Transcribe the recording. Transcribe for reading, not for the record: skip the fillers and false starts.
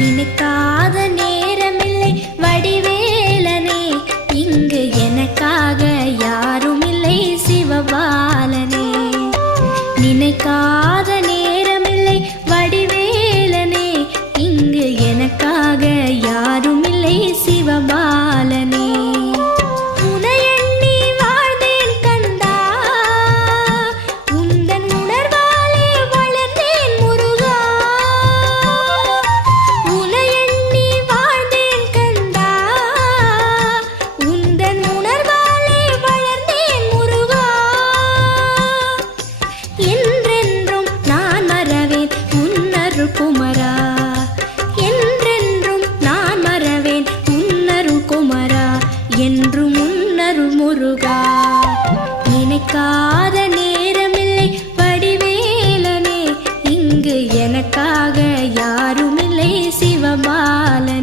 நினைக்காத நேரமில்லை வடிவேலனே, இங்கு எனக்காக யாரும் இல்லை சிவபாலனே. நினைக்காத நேரமில்லை வடிவேலனே, இங்கு எனக்காக யாரும் இல்லை சிவபாலனே. குமரா என்றென்றும் நான் மறவேன் உன்னருள் குமரா, என்றும் உன்னருள் முருகா. நினைக்காத நேரமில்லை வடிவேலனே, இங்கு எனக்காக யாருமில்லை சிவபாலனே.